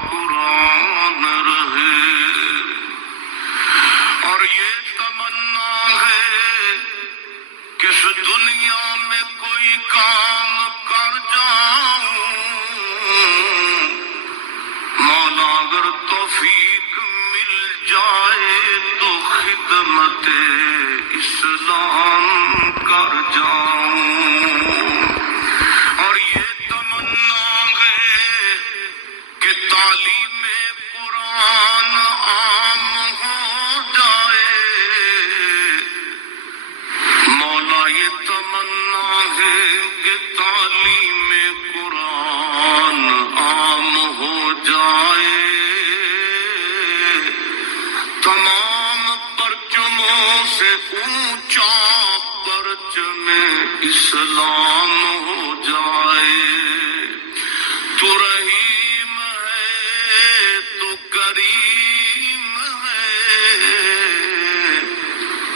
قرآن رہے، اور یہ تمنا ہے کہ اس دنیا میں کوئی کام کر جاؤں، مولا اگر توفیق مل جائے تو خدمت اسلام کر جاؤں، اور یہ تمنا ہے کہ تعلیم قرآن عام ہو جائے، مولا یہ تمنا ہے کہ تعلیم قرآن عام ہو جائے، تمام پرچموں سے اونچا پرچم اسلام ہو جائے۔ تو رحیم ہے تو کریم ہے،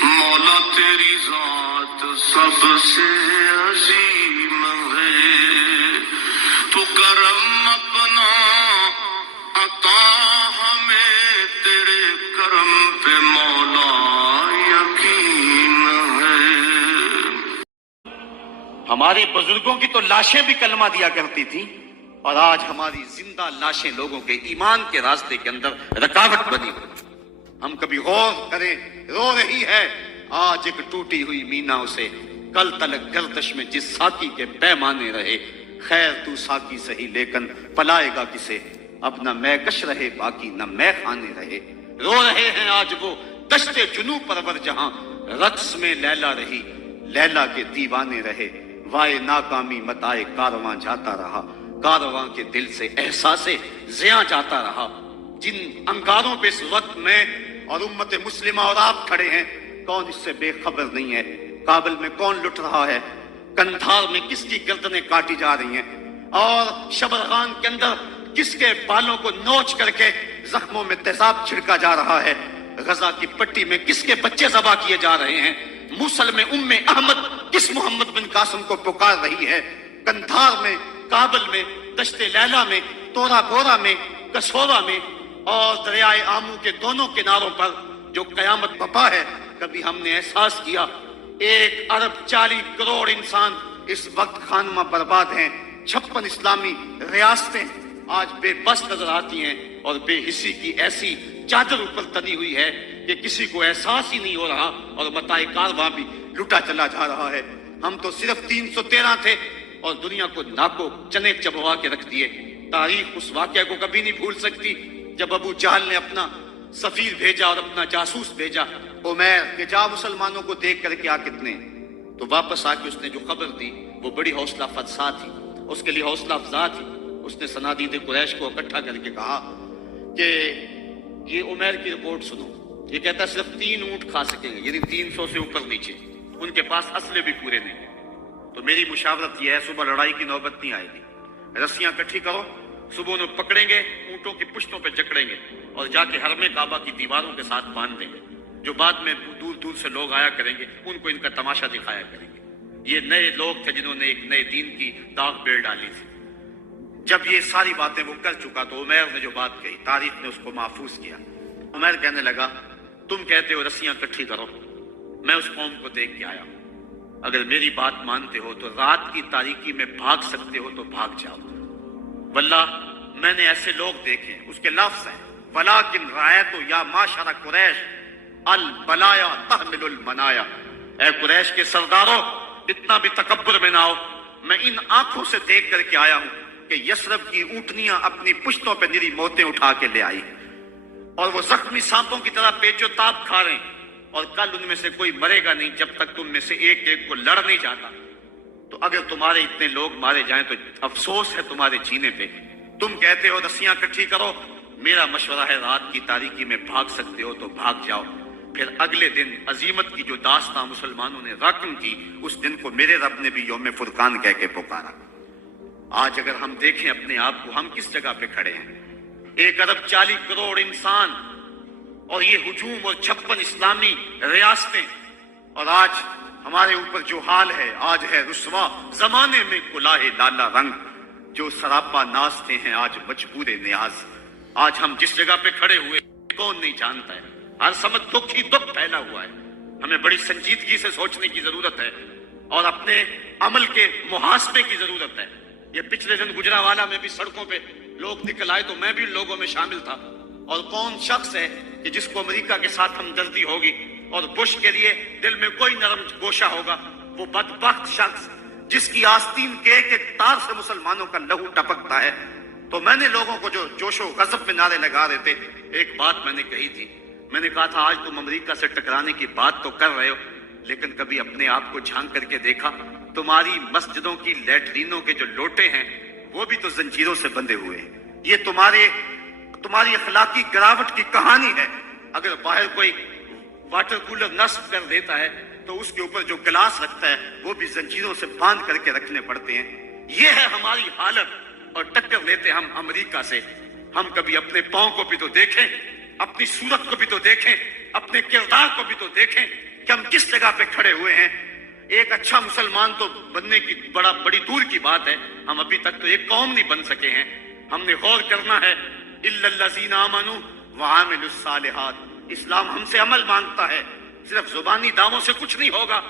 مولا تیری ذات سب سے عظیم ہے، تو کرم اپنا عطا ہمیں، تیرے کرم پہ مولا یقین ہے۔ ہمارے بزرگوں کی تو لاشیں بھی کلمہ دیا کرتی تھیں، اور آج ہماری زندہ لاشیں لوگوں کے ایمان کے راستے کے اندر رکاوٹ بنی ہوئی۔ ہم کبھی غور کریں، رو رہی ہے آج ایک ٹوٹی ہوئی مینا اسے، کل تلک گردش میں جس ساکی کے پیمانے رہے، خیر تو ساکی سہی لیکن پلائے گا کسے، اب نہ میں کش رہے باقی نہ میں خانے رہے۔ رو رہے ہیں آج وہ دشت جنو پرور جہاں، رقص میں لیلا رہی لیلا کے دیوانے رہے، وائے ناکامی متائے کارواں جاتا رہا، کارواں کے دل سے احساس زیاں جاتا رہا۔ جن انگاروں پہ اس وقت میں اور امت مسلمہ اور آپ کھڑے ہیں، کون اس سے بے خبر نہیں ہے؟ کابل میں کون لٹ رہا ہے؟ کندھار میں کس کی گردنیں کاٹی جا رہی ہیں؟ اور شبرغان کے اندر کس کے بالوں کو نوچ کر کے زخموں میں تیزاب چھڑکا جا رہا ہے؟ غزہ کی پٹی میں کس کے بچے ذبح کیے جا رہے ہیں؟ موصل میں احمد کس محمد بن قاسم کو پکار رہی ہے؟ کندھار میں، کابل میں، دشت لیلا میں، تورا گورا میں، کسورا میں، اور دریائے آمو کے دونوں کناروں پر جو قیامت بپا ہے، کبھی ہم نے احساس کیا 1.40 کروڑ انسان اس وقت خانمہ برباد ہیں، 56 اسلامی ریاستیں آج بے بس نظر آتی ہیں، اور بے حسی کی ایسی چادر اوپر تنی ہوئی ہے کہ کسی کو احساس ہی نہیں ہو رہا، اور متاع کارواں بھی لٹا چلا جا رہا ہے۔ ہم تو صرف 313 تھے اور دنیا کو ناکو چنے چبوا کے رکھ دیے۔ تاریخ اس واقعہ کو کبھی نہیں بھول سکتی جب ابو جہل نے اپنا سفیر بھیجا اور اپنا جاسوس بھیجا عمیر کہ جا مسلمانوں کو دیکھ کر کے آ کتنے، تو واپس آ کے اس نے جو خبر دی وہ بڑی حوصلہ افزا تھی، اس کے لیے حوصلہ افزا تھی۔ اس نے صنادید قریش کو اکٹھا کر کے کہا کہ یہ عمیر کی رپورٹ سنو، یہ کہتا ہے صرف 3 اونٹ کھا سکیں گے، یعنی 300 سے اوپر نیچے، ان کے پاس اسلحے بھی پورے نہیں ہیں۔ تو میری مشاورت یہ ہے، صبح لڑائی کی نوبت نہیں آئے گی، رسیاں اکٹھی کرو، صبح انہیں پکڑیں گے، اونٹوں کی پشتوں پہ جکڑیں گے اور جا کے حرم کعبہ کی دیواروں کے ساتھ باندھ دیں گے، جو بعد میں دور دور سے لوگ آیا کریں گے، ان کو ان کا تماشا دکھایا کریں گے۔ یہ نئے لوگ تھے جنہوں نے ایک نئے دین کی داغ بیل ڈالی تھی۔ جب یہ ساری باتیں وہ کر چکا تو عمیر نے جو بات کہی، تاریخ نے اس کو محفوظ کیا۔ عمیر کہنے لگا تم کہتے ہو رسیاں اکٹھی کرو، میں اس قوم کو دیکھ کے آیا ہوں، اگر میری بات مانتے ہو تو رات کی تاریکی میں بھاگ سکتے ہو تو بھاگ جاؤ، واللہ میں نے ایسے لوگ دیکھے، اس کے لفظ ہیں وَلَٰكِنْ رَأَيْتُ يَا مَعْشَرَ قُرَيْشَ الْبَلَايَا تَحْمِلُ الْمَنَايَا، اے قریش کے سرداروں اتنا بھی تکبر میں نہ ہو، میں ان آنکھوں سے دیکھ کر کے آیا ہوں کہ یثرب کی اونٹنیاں اپنی پشتوں پہ نری موتیں اٹھا کے لے آئی، اور وہ زخمی سانپوں کی طرح پیچ و تاب کھا رہے ہیں، اور کل ان میں سے کوئی مرے گا نہیں جب تک تم میں سے ایک ایک کو لڑ نہیں جاتا۔ تو اگر تمہارے اتنے لوگ مارے جائیں تو افسوس ہے تمہارے جینے پہ۔ تم کہتے ہو رسیاں اکٹھی کرو، میرا مشورہ ہے رات کی تاریکی میں بھاگ سکتے ہو تو بھاگ جاؤ۔ پھر اگلے دن عظیمت کی جو داستاں مسلمانوں نے رقم کی، اس دن کو میرے رب نے بھی یوم فرقان کہہ کے پکارا۔ آج اگر ہم دیکھیں اپنے آپ کو، ہم کس جگہ پہ کھڑے ہیں؟ 1.40 کروڑ انسان اور یہ ہجوم اور 56 اسلامی ریاستیں، اور آج ہمارے اوپر جو حال ہے، آج ہے رسوا زمانے میں کلاه لالا رنگ، جو سراپا نازتے ہیں آج مجبور نیاز۔ آج ہم جس جگہ پہ کھڑے ہوئے کون نہیں جانتا ہے. ہر سمت دکھ ہی دکھ پھیلا ہوا ہے. ہمیں بڑی سنجیدگی سے سوچنے کی ضرورت ہے اور اپنے عمل کے محاسبے کی ضرورت ہے. یہ پچھلے دن گجرانوالہ میں بھی سڑکوں پہ لوگ نکل آئے تو میں بھی لوگوں میں شامل تھا. اور کون شخص ہے کہ جس کو امریکہ کے ساتھ ہمدردی ہوگی اور بش کے لیے دل میں کوئی نرم گوشہ ہوگا؟ وہ بدبخت شخص جس کی آستین کے ایک ایک تار سے مسلمانوں کا لہو ٹپکتا ہے. تو میں نے لوگوں کو جو جوش و غضب میں نعرے لگا رہے تھے، ایک بات میں نے کہی تھی. میں نے کہا تھا آج تم امریکہ سے ٹکرانے کی بات تو کر رہے ہو، لیکن کبھی اپنے آپ کو جھانک کر کے دیکھا؟ تمہاری مسجدوں کی لیٹرینوں کے جو لوٹے ہیں وہ بھی تو زنجیروں سے بندھے ہوئے ہیں. یہ تمہاری اخلاقی گراوٹ کی کہانی ہے. اگر باہر کوئی واٹر کولر نصب کر دیتا ہے تو اس کے اوپر جو گلاس رکھتا ہے وہ بھی زنجیروں سے باندھ کر کے رکھنے پڑتے ہیں. یہ ہے ہماری حالت. اور ٹکر لیتے ہم امریکہ سے. ہم کبھی اپنے پاؤں کو بھی تو دیکھیں، اپنی صورت کو بھی تو دیکھیں، اپنے کردار کو بھی تو دیکھیں کہ ہم کس جگہ پہ کھڑے ہوئے ہیں. ایک اچھا مسلمان تو بننے کی بڑی دور کی بات ہے. ہم ابھی تک تو ایک قوم نہیں بن سکے ہیں. ہم نے غور کرنا ہے. الا الذین آمنوا وعملوا الصالحات. اسلام ہم سے عمل مانگتا ہے. صرف زبانی دعووں سے کچھ نہیں ہوگا.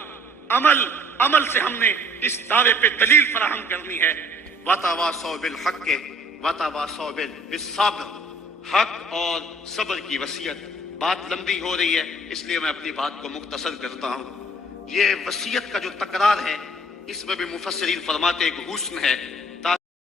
عمل سے ہم نے اس دعوے پہ دلیل فراہم کرنی ہے. وَتَوَاصَوْا بِالْحَقِّ وَتَوَاصَوْا بِالصَّبْرِ. حق اور صبر کی وصیت. بات لمبی ہو رہی ہے اس لیے میں اپنی بات کو مختصر کرتا ہوں. یہ وصیت کا جو تکرار ہے اس میں بھی مفسرین فرماتے ایک حسن ہے تاکہ